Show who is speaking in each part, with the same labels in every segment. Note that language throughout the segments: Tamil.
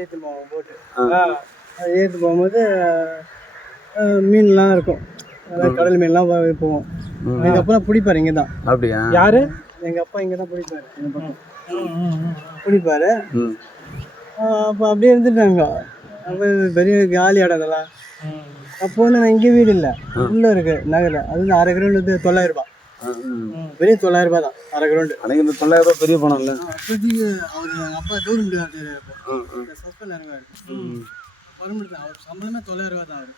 Speaker 1: ஏற்றி போவோம் போட்டு. ஏற்றி போகும்போது மீன்லாம் இருக்கும். கடல் மீன்லாம் போவோம். எங்கள் அப்பா பிடிப்பார் இங்கே தான்
Speaker 2: அப்படியா?
Speaker 3: யாரு?
Speaker 1: எங்கள் அப்பா இங்கே தான் பிடிப்பார் பக்கம். பிடிப்பார். அப்போ அப்படியே இருந்துட்டாங்க. அப்போ பெரிய காலி இடம் இதெல்லாம் அப்போ வந்து நான் இங்கே வீடு இல்லை. உள்ளே இருக்கு நகரில். அது வந்து அரை கிரவுண்ட் வந்து தொள்ளாயிரம் ரூபாய். பெரிய தொள்ளாயிரம் ரூபாய் தான் அரை கிரவுண்டு
Speaker 2: அன்னைக்கு இந்த தொள்ளாயிரம் ரூபாய் பெரிய பணம் இல்லை.
Speaker 1: அப்போதைக்கு அவர் அப்பா கவர்மெண்ட் சஸ்பெண்ட் ஆகுவார் கவர்மெண்ட் தான் அவர் சம்பளமே தொள்ளாயிரம் ரூபாய் தான் அவர்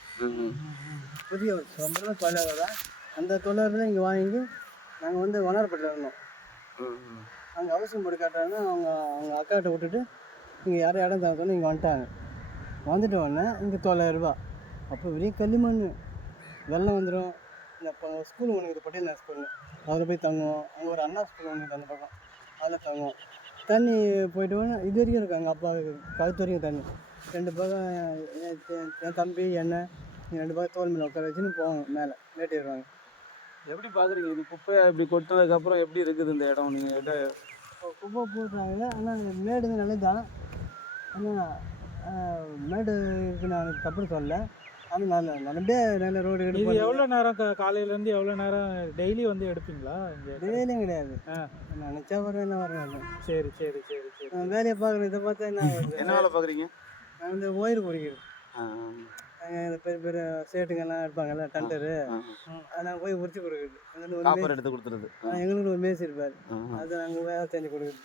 Speaker 1: புதிய ஒரு சம்பளம் தொள்ளாயிரம் ரூபா தான். அந்த தொள்ளாயிரம் ரூபாய் இங்கே வாங்கி நாங்கள் வந்து வண்ணாரப்பட்டில் இருந்தோம். அங்கே அவசியம் போட்டு காட்டாங்க அவங்க அவங்க அக்காட்ட விட்டுட்டு இங்கே யாரும் இடம் தரத்தோன்னு இங்கே வந்துட்டாங்க. வந்துட்ட உடனே இங்கே தொள்ளாயிரம் ரூபாய். அப்போ வெறும் களிமண் வெள்ளம் வந்துடும் இந்த இப்போ ஸ்கூல் ஒன்று இருக்குது பட்டியல் ஸ்கூல்னு அதில் போய் தங்குவோம். அங்கே ஒரு அண்ணா ஸ்கூல் ஒன்று அந்த பக்கம். அதில் தங்குவோம். தண்ணி போயிட்டு உடனே இது வரைக்கும் இருக்கு எங்கள் அப்பாவுக்கு கழுத்து வரைக்கும் தண்ணி. ரெண்டு பக்கம் என் தம்பி எண்ணெய் ரெண்டு பக்கம் தோல் மேலே உட்கார வச்சுன்னு போவாங்க மேலே. ஏறிடுவாங்க
Speaker 2: எப்படி பாக்குறீங்க இது குப்பையை இப்படி கொட்டினதுக்கு அப்புறம் எப்படி இருக்குது இந்த இடம்? நீங்க இட-
Speaker 1: இப்போ குப்பை போடுறாங்கல்ல ஆனால் மேடு நல்லது தான் ஆனால் மேடு இருக்கு நான் தப்புன்னு சொல்லல. ஆனால் நல்ல நல்ல ரோடு
Speaker 3: இது எவ்வளவு நேரம் கா- காலையில இருந்து எவ்வளவு நேரம் டெய்லி வந்து எடுப்பீங்களா? இங்க
Speaker 1: வேலையும் கிடையாது.
Speaker 3: ஆ.
Speaker 1: நான் நினச்சா வரேன் என்ன வரேன்
Speaker 3: சரி சரி சரி சரி.
Speaker 1: நான் வேலையை பார்க்குறேன். இதை பார்த்தா என்ன
Speaker 2: வேலை பாக்குறீங்க
Speaker 1: நான் வந்து ஒயர் நாங்கள் இந்த பெரிய பெரிய சேட்டுங்கெல்லாம் இருப்பாங்கல்ல டண்டரு. நாங்கள் போய் உரிச்சு கொடுக்குறது.
Speaker 2: எடுத்து கொடுத்துருது
Speaker 1: எங்களுக்கு ஒரு மேசி இருப்பார். அது நாங்கள் வேலை செஞ்சு கொடுக்குறது.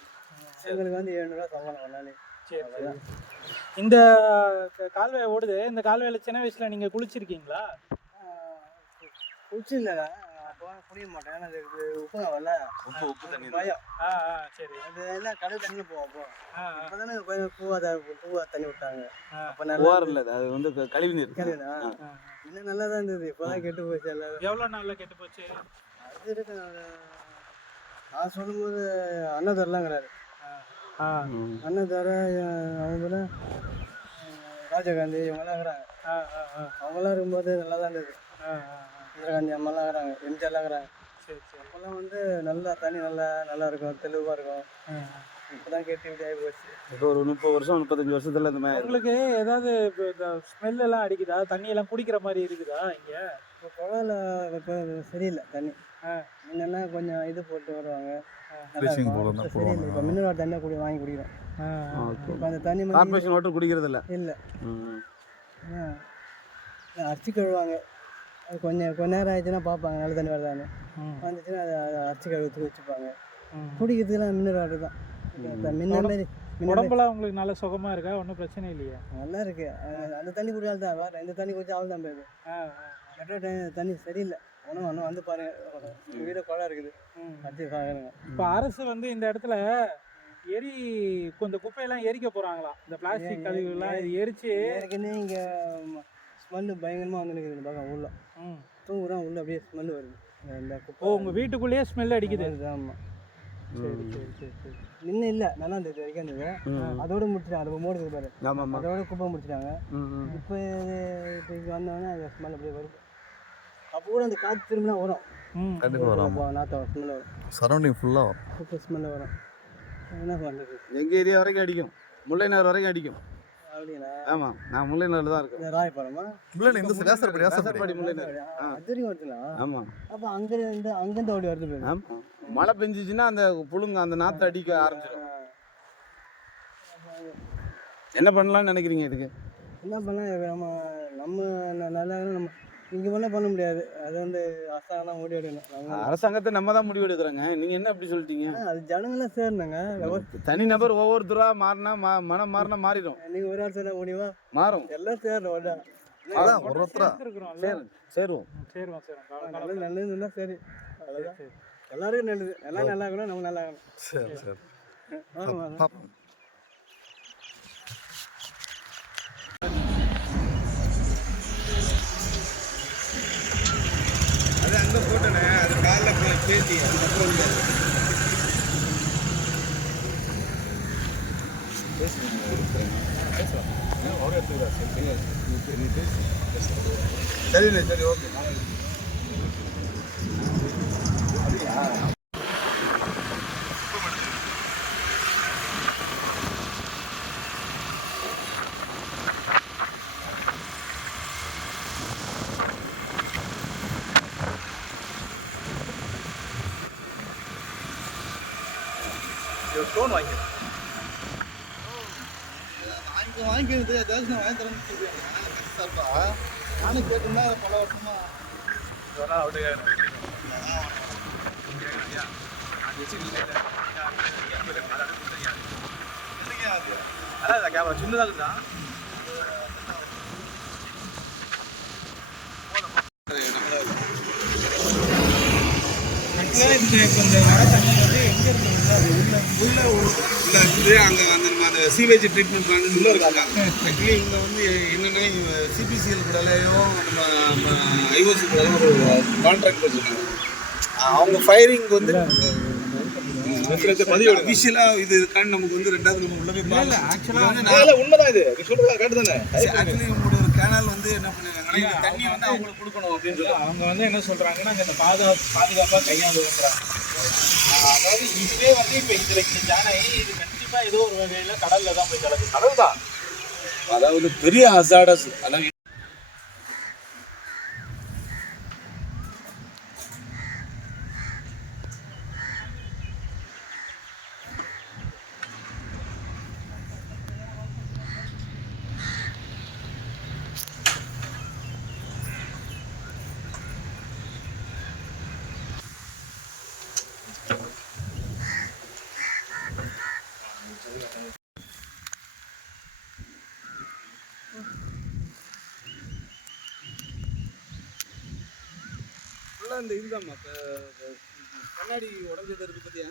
Speaker 1: எங்களுக்கு வந்து எழுநூறுவா சம்பளம்
Speaker 3: சரி சரி. இந்த கால்வாய் ஓடுது. இந்த கால்வாயில சின்ன வயசுல நீங்க குளிச்சிருக்கீங்களா?
Speaker 1: அப்போ குடிக்க மாட்டேன். உப்பு வரல
Speaker 2: உப்பு உப்பு தண்ணி
Speaker 1: பயம்.
Speaker 3: ஆ ஆ சரி.
Speaker 1: அது எல்லாம் கடல் தண்ணியில் போவோம் அப்போ.
Speaker 3: ஆ ஆ,
Speaker 1: அப்போ தானே கொஞ்சம் பூவா பூவா தண்ணி விட்டாங்க. அப்போ நல்லா
Speaker 2: ஓவர் இல்ல அது வந்து க- கழிவு நீர்
Speaker 3: ஆ.
Speaker 1: இன்னும் நல்லா தான் இருந்தது. இப்போ தான் கெட்டு போச்சு எல்லாம்
Speaker 3: எவ்வளவு நாள்ல கெட்டு போச்சு?
Speaker 1: அது இருக்கு நான் சொல்லும்போது அண்ணாதரெலாங்கிறாரு
Speaker 3: ஆ
Speaker 2: ம்.
Speaker 1: அண்ணாதர அவங்க ராஜகாந்தி இவங்கெல்லாம் இருக்கிறாங்க.
Speaker 3: ஆ ஆ ஆ.
Speaker 1: அவங்களாம் இருக்கும்போது நல்லா தான் இருந்தது.
Speaker 3: ஆ ஆ, ஆ.
Speaker 1: இந்திரா காந்தி அம்மாலாம் இருக்கிறாங்க எம்ஜிஆர்லாம் இருக்கிறாங்க.
Speaker 3: சரி சரி.
Speaker 1: அப்போல்லாம் வந்து நல்லா தண்ணி நல்லா நல்லா இருக்கும் தெளிவாக இருக்கும்.
Speaker 3: ஆ.
Speaker 1: இப்போ தான் கெட்டு இப்படி ஆகி போச்சு.
Speaker 2: இப்போ ஒரு முப்பது வருஷம் முப்பத்தஞ்சு வருஷத்துல இந்த மாதிரி
Speaker 3: உங்களுக்கு ஏதாவது இப்ப இந்த ஸ்மெல் எல்லாம் அடிக்குதா? தண்ணி எல்லாம் குடிக்கிற மாதிரி இருக்குதா இங்க?
Speaker 1: இப்போ குழாயில் இப்போ சரியில்லை தண்ணி.
Speaker 3: ஆ.
Speaker 1: முன்னென்னா கொஞ்சம் இது போட்டு வருவாங்க.
Speaker 4: Bleaching
Speaker 1: இருக்கும்.
Speaker 4: powder
Speaker 1: இப்போ மினரல் தண்ணியாக குடி வாங்கி குடிக்கிறோம். இப்போ அந்த தண்ணி
Speaker 2: கார்பரேஷன் வாட்டர் குடிக்கிறது இல்ல.
Speaker 1: இல்லை. அரிசி கழுவாங்க கொஞ்சம் கொஞ்ச நேரம் ஆயிடுச்சுன்னா பார்ப்பாங்க நல்ல தண்ணி வருதான்னு. வந்துச்சுன்னா அதை அதை அரிசி கழுவுறதுக்கு வச்சுப்பாங்க.
Speaker 3: ம்.
Speaker 1: குடிக்கிறதுக்குலாம் மினரல் வாட்டர் தான். இப்போ முன்ன மாரி முன்ன
Speaker 3: உடம்பெல்லாம் உங்களுக்கு நல்ல சுகமா இருக்கா? ஒன்றும் பிரச்சனை இல்லையா?
Speaker 1: நல்லா இருக்கு. அந்த தண்ணி குடிச்சால் தான் வேறு இந்த தண்ணி குடிச்சா அவள் தான் போயிடுது
Speaker 3: ஆ,
Speaker 1: மெட்ரோ டைம் தண்ணி சரியில்லை. ஒன்றும் ஒன்றும் வந்து பாருங்க. எங்கள் வீடு குளம் இருக்குது.
Speaker 3: ம்.
Speaker 1: அடிச்சு பார்க்குறேங்க
Speaker 3: இப்போ அரசு வந்து இந்த இடத்துல எரி கொஞ்சம் குப்பையெல்லாம் எரிக்க போறாங்களாம் இந்த பிளாஸ்டிக் கழிவுலாம் இது எரிச்சு
Speaker 1: ஏற்கனவே இங்கே ஸ்மெல்லு பயங்கரமாக வந்து நிற்குது பக்கம் உள்ள. தூங்குறோம் உள்ள அப்படியே ஸ்மெல் வருது. இந்த-
Speaker 3: ஓ
Speaker 1: குப்பை
Speaker 3: உங்க வீட்டுக்குள்ளேயே ஸ்மெல் அடிக்குது.
Speaker 1: ஆமாம் நின்று இல்லை நல்லா இருந்தது வரைக்கும் இருந்தது. அதோட முடிச்சிட்டாங்க அது மூடுது பாரு. அதோட குப்பை முடிச்சிட்டாங்க. இப்போ இப்போ வந்தோடனே அந்த ஸ்மெல் அப்படியே வருது. அப்போ கூட அந்த காற்று திரும்பினா வரும்.
Speaker 3: ம்.
Speaker 4: கண்டிப்பாக வரும்.
Speaker 1: ஸ்மெல் வரும்.
Speaker 4: சரௌண்டிங் ஃபுல்லாக வரும்.
Speaker 1: குப்பை ஸ்மெல் வரும். என்ன பண்ணுறது
Speaker 2: எங்க ஏரியா வரைக்கும் அடிக்கும். முல்லைநகர் வரைக்கும் அடிக்கும்.
Speaker 1: அப்படிங்களா
Speaker 2: ஆமா நான் முல்லைநகர்ல தான் இருக்கேன்.
Speaker 1: இந்த ராயபுரமா
Speaker 4: இல்லை இந்த வேசப்படி வேசப்படி
Speaker 2: வேசப்பாடி முல்லைநகர். ஆ.
Speaker 1: அது வரைக்கும் வருதுங்களா
Speaker 2: ஆமா.
Speaker 1: அப்போ அங்கேருந்து அங்கேருந்து ஓடி வருது பாரு.
Speaker 2: ஆமா. மழை பெஞ்சிச்சுன்னா அந்த புழுங்க அந்த நாத்து அடிக்க ஆரம்பிச்சிடும். என்ன பண்ணலாம்னு நினைக்கிறீங்க இதுக்கு?
Speaker 1: என்ன பண்ணலாம்? நம்ம நல்லா நம்ம இங்கே பண்ணால் பண்ண முடியாது. அது வந்து அரசாங்கம் தான் ஓடி எடுக்கணும்
Speaker 2: அரசாங்கத்தை நம்ம தான் முடிவு எடுக்கிறோங்க நீங்க என்ன அப்படி சொல்லிட்டீங்க?
Speaker 1: அது ஜனங்களாம் சேரணுங்க.
Speaker 2: தனி நபர் ஒவ்வொருத்தரா மாறினா மா- மனம் மாறினா மாறிடும்.
Speaker 1: நீங்கள் ஒரு ஆள் சொன்னால் முடியுமா
Speaker 2: மாறும்.
Speaker 1: எல்லாம் சேரணும் ஒன்றா
Speaker 4: அதான் ஒரு ஒருத்தரா.
Speaker 2: சேருவோம்.
Speaker 3: சேருவோம்
Speaker 1: நல்லது நல்லது நல்லா சரி. அவ்வளோதான்
Speaker 3: சரி.
Speaker 1: எல்லாருக்கும் நல்லது. எல்லாம் நல்லா இருக்கணும் நம்ம நல்லா இருக்கணும்
Speaker 4: சரி. சரி
Speaker 2: दे दिया चलिए चलिए ओके ஓகே
Speaker 4: ஸ்டோன் வாங்கி வாங்கி வாங்கிக்கிறது ஏதாச்சும் வாங்கி தரேன்னு சார்பா? நானும் கேட்டிருந்தா பல வருஷமா சின்னதாக இருந்தா
Speaker 3: ஆக்சுவலாக இந்த இப்போ இந்த மழை தண்ணி வந்து எங்கே இருந்து? உள்ள உள்ள
Speaker 2: வந்து அங்கே அந்த நம்ம அந்த சீவேஜ் ட்ரீட்மெண்ட் பிளான் உள்ள இருக்காங்க ஆக்சுவலி இங்கே வந்து என்னென்னா சிபிசிஎல் கூடலையோ நம்ம ஐஓசி கூடலாம் ஒரு கான்ட்ராக்ட் வச்சுருக்காங்க அவங்க ஃபயரிங் வந்து அஃபிஷியலாக இது இருக்கான்னு நமக்கு வந்து ரெண்டாவது நம்ம உள்ள போய்
Speaker 3: ஆக்சுவலாக
Speaker 4: உண்மைதான் இது. நீ சொல்றது கரெக்ட் தானே?
Speaker 2: ஆக்சுவலி கேனால் வந்து என்ன பண்ணிருக்காங்கன்னா இந்த தண்ணி வந்து அவங்களுக்கு கொடுக்கணும் அப்படின்னு சொல்லி
Speaker 3: அவங்க வந்து என்ன சொல்றாங்கன்னா இந்த பாதுகாப்பு பாதுகாப்பாக கையாளுங்கிறாங்க அதாவது இதுவே வந்து இப்போ இதில் இந்த ஜானை இது கண்டிப்பா ஏதோ ஒரு வகையில கடல்ல தான் போய் கலக்குது. கடல் தான்
Speaker 2: அதாவது பெரிய ஹசாடஸ் அதாவது ஃபுல்லாக இந்த இதுதான் கண்ணாடி உடஞ்சது இருக்கு பார்த்தியா?